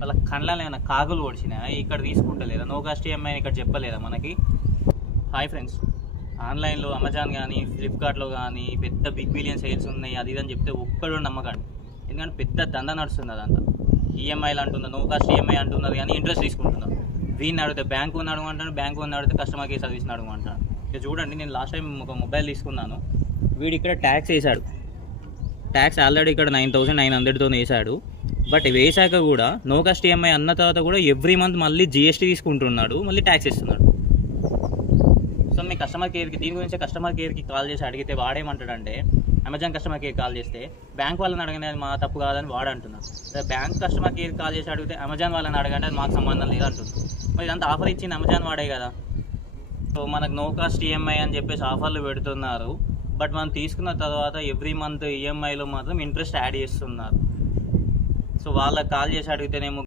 వాళ్ళ కళ్ళలో ఏమైనా కాకులు పొడిచినా ఇక్కడ తీసుకుంటలేదా? నో కాస్ట్ ఈఎంఐ ఇక్కడ చెప్పలేదా మనకి? హాయ్ ఫ్రెండ్స్, ఆన్లైన్లో అమెజాన్ కానీ ఫ్లిప్కార్ట్లో కానీ పెద్ద బిగ్ బిలియన్ సేల్స్ ఉన్నాయి అది ఇది అని చెప్తే ఒక్కడు నమ్మకండి. ఎందుకంటే పెద్ద దందా నడుస్తుంది అదంతా. ఈఎంఐలు అంటున్నారు, నో కాస్ట్ ఈఎంఐ అంటున్నారు కానీ ఇంట్రెస్ట్ తీసుకుంటున్నారు. వీడిని అడిగితే బ్యాంకు అని అడుగుంటాను, బ్యాంకు అని అడిగితే కస్టమర్ కేర్ సర్వీస్ని అడుగుంటాను. ఇక చూడండి, నేను లాస్ట్ టైం ఒక మొబైల్ తీసుకున్నాను. వీడు ఇక్కడ ట్యాక్స్ వేసాడు. ట్యాక్స్ ఆల్రెడీ ఇక్కడ 9,900తో వేసాడు. బట్ వేసాక కూడా నో కాస్ట్ ఈఎంఐ అన్న తర్వాత కూడా ఎవ్రీ మంత్ మళ్ళీ జిఎస్టీ తీసుకుంటున్నాడు, మళ్ళీ ట్యాక్స్ ఇస్తున్నాడు. సో మీ కస్టమర్ కేర్కి దీని గురించి కస్టమర్ కేర్కి కాల్ చేసి అడిగితే వాడేమంటాడంటే, అమెజాన్ కస్టమర్ కేర్ కాల్ చేస్తే బ్యాంక్ వాళ్ళని అడగనే అది మా తప్పు కాదని వాడు అంటున్నాడు. బ్యాంక్ కస్టమర్ కేర్ కాల్ చేసి అడిగితే అమెజాన్ వాళ్ళని అడగంటే అది మాకు సంబంధం లేదు అంటున్నాడు. మరి ఇదంతా ఆఫర్ ఇచ్చింది అమెజాన్ వాడే కదా. సో మనకు నో కాస్ట్ ఈఎంఐ అని చెప్పేసి ఆఫర్లు పెడుతున్నారు. బట్ మనం తీసుకున్న తర్వాత ఎవ్రీ మంత్ ఈఎంఐలో మాత్రం ఇంట్రెస్ట్ యాడ్ చేస్తున్నారు. సో వాళ్ళకి కాల్ చేసి అడిగితేనేమో